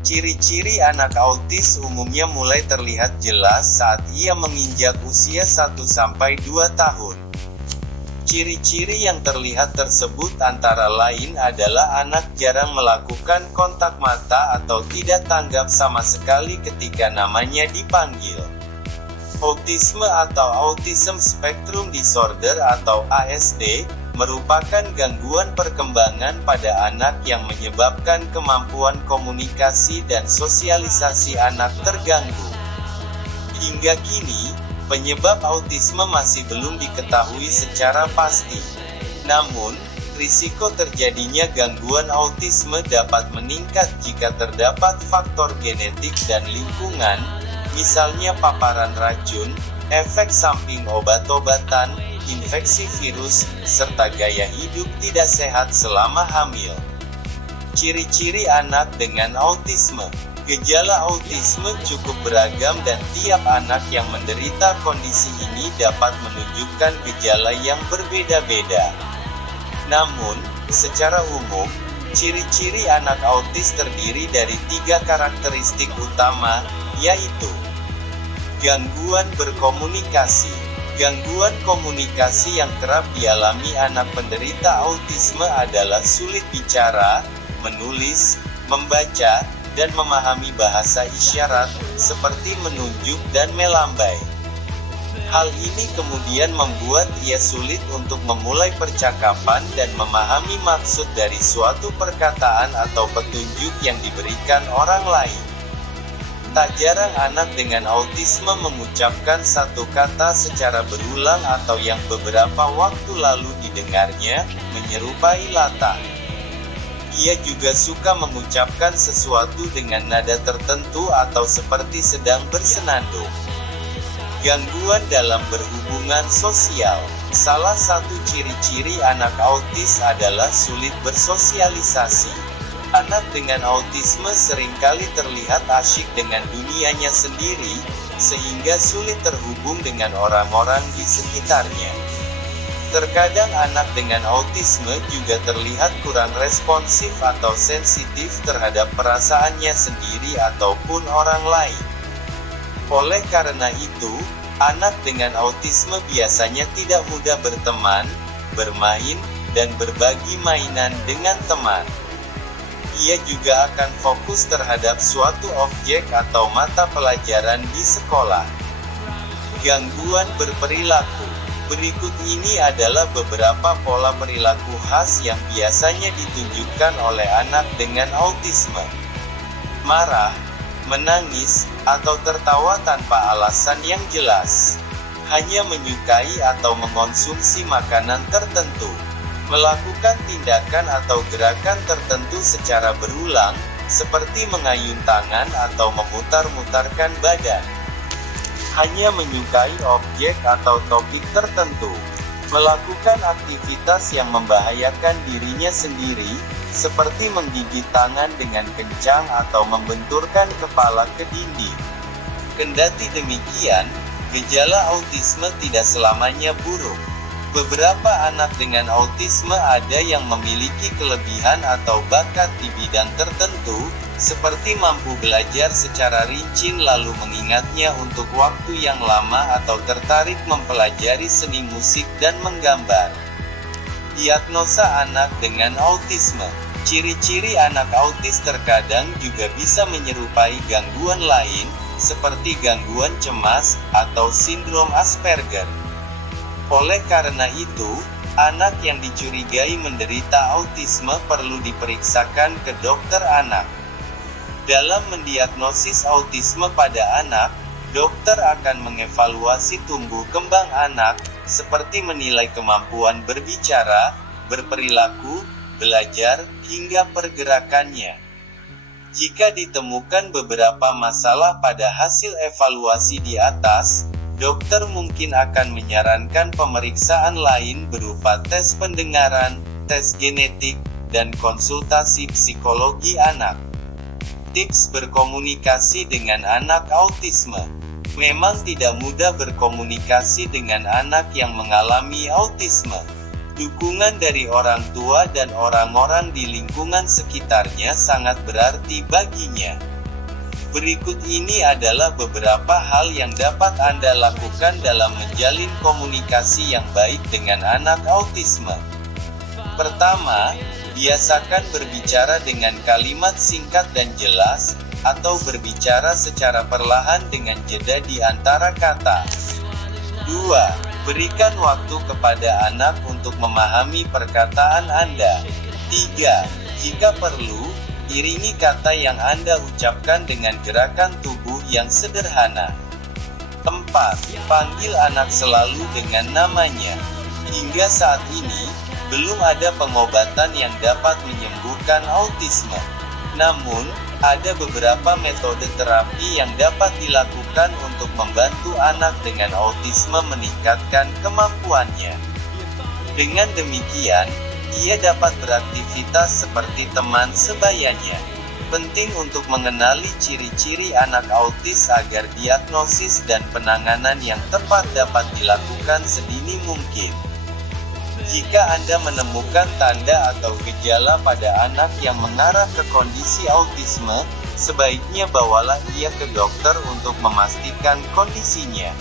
Ciri-ciri anak autis umumnya mulai terlihat jelas saat ia menginjak usia 1-2 tahun. Ciri-ciri yang terlihat tersebut antara lain adalah anak jarang melakukan kontak mata atau tidak tanggap sama sekali ketika namanya dipanggil. Autisme atau Autism Spectrum Disorder atau ASD, merupakan gangguan perkembangan pada anak yang menyebabkan kemampuan komunikasi dan sosialisasi anak terganggu. Hingga kini, penyebab autisme masih belum diketahui secara pasti. Namun, risiko terjadinya gangguan autisme dapat meningkat jika terdapat faktor genetik dan lingkungan, misalnya paparan racun, efek samping obat-obatan, infeksi virus, serta gaya hidup tidak sehat selama hamil. Ciri-ciri anak dengan autisme. Gejala autisme cukup beragam dan tiap anak yang menderita kondisi ini dapat menunjukkan gejala yang berbeda-beda. Namun, secara umum, ciri-ciri anak autis terdiri dari 3 karakteristik utama, yaitu gangguan berkomunikasi. Gangguan komunikasi yang kerap dialami anak penderita autisme adalah sulit bicara, menulis, membaca, dan memahami bahasa isyarat, seperti menunjuk dan melambai. Hal ini kemudian membuat ia sulit untuk memulai percakapan dan memahami maksud dari suatu perkataan atau petunjuk yang diberikan orang lain. Tak jarang anak dengan autisme mengucapkan satu kata secara berulang atau yang beberapa waktu lalu didengarnya, menyerupai latah. Ia juga suka mengucapkan sesuatu dengan nada tertentu atau seperti sedang bersenandung. Gangguan dalam berhubungan sosial. Salah satu ciri-ciri anak autis adalah sulit bersosialisasi. Anak dengan autisme seringkali terlihat asyik dengan dunianya sendiri, sehingga sulit terhubung dengan orang-orang di sekitarnya. Terkadang anak dengan autisme juga terlihat kurang responsif atau sensitif terhadap perasaannya sendiri ataupun orang lain. Oleh karena itu, anak dengan autisme biasanya tidak mudah berteman, bermain, dan berbagi mainan dengan teman. Ia juga akan fokus terhadap suatu objek atau mata pelajaran di sekolah. Gangguan berperilaku. Berikut ini adalah beberapa pola perilaku khas yang biasanya ditunjukkan oleh anak dengan autisme. Marah, menangis, atau tertawa tanpa alasan yang jelas. Hanya menyukai atau mengonsumsi makanan tertentu. Melakukan tindakan atau gerakan tertentu secara berulang, seperti mengayun tangan atau memutar-mutarkan badan. Hanya menyukai objek atau topik tertentu. Melakukan aktivitas yang membahayakan dirinya sendiri, seperti menggigit tangan dengan kencang atau membenturkan kepala ke dinding. Kendati demikian, gejala autisme tidak selamanya buruk. Beberapa anak dengan autisme ada yang memiliki kelebihan atau bakat di bidang tertentu, seperti mampu belajar secara rinci lalu mengingatnya untuk waktu yang lama atau tertarik mempelajari seni musik dan menggambar. Diagnosa anak dengan autisme. Ciri-ciri anak autis terkadang juga bisa menyerupai gangguan lain, seperti gangguan cemas atau sindrom Asperger. Oleh karena itu, anak yang dicurigai menderita autisme perlu diperiksakan ke dokter anak. Dalam mendiagnosis autisme pada anak, dokter akan mengevaluasi tumbuh kembang anak, seperti menilai kemampuan berbicara, berperilaku, belajar, hingga pergerakannya. Jika ditemukan beberapa masalah pada hasil evaluasi di atas, dokter mungkin akan menyarankan pemeriksaan lain berupa tes pendengaran, tes genetik, dan konsultasi psikologi anak. Tips berkomunikasi dengan anak autisme. Memang tidak mudah berkomunikasi dengan anak yang mengalami autisme. Dukungan dari orang tua dan orang-orang di lingkungan sekitarnya sangat berarti baginya. Berikut ini adalah beberapa hal yang dapat Anda lakukan dalam menjalin komunikasi yang baik dengan anak autisme. Pertama, biasakan berbicara dengan kalimat singkat dan jelas, atau berbicara secara perlahan dengan jeda di antara kata. 2. Berikan waktu kepada anak untuk memahami perkataan Anda. 3. Jika perlu, iringi kata yang Anda ucapkan dengan gerakan tubuh yang sederhana. 4. Panggil anak selalu dengan namanya. Hingga saat ini, belum ada pengobatan yang dapat menyembuhkan autisme. Namun, ada beberapa metode terapi yang dapat dilakukan untuk membantu anak dengan autisme meningkatkan kemampuannya. Dengan demikian, ia dapat beraktivitas seperti teman sebayanya. Penting untuk mengenali ciri-ciri anak autis agar diagnosis dan penanganan yang tepat dapat dilakukan sedini mungkin. Jika Anda menemukan tanda atau gejala pada anak yang mengarah ke kondisi autisme, sebaiknya bawalah ia ke dokter untuk memastikan kondisinya.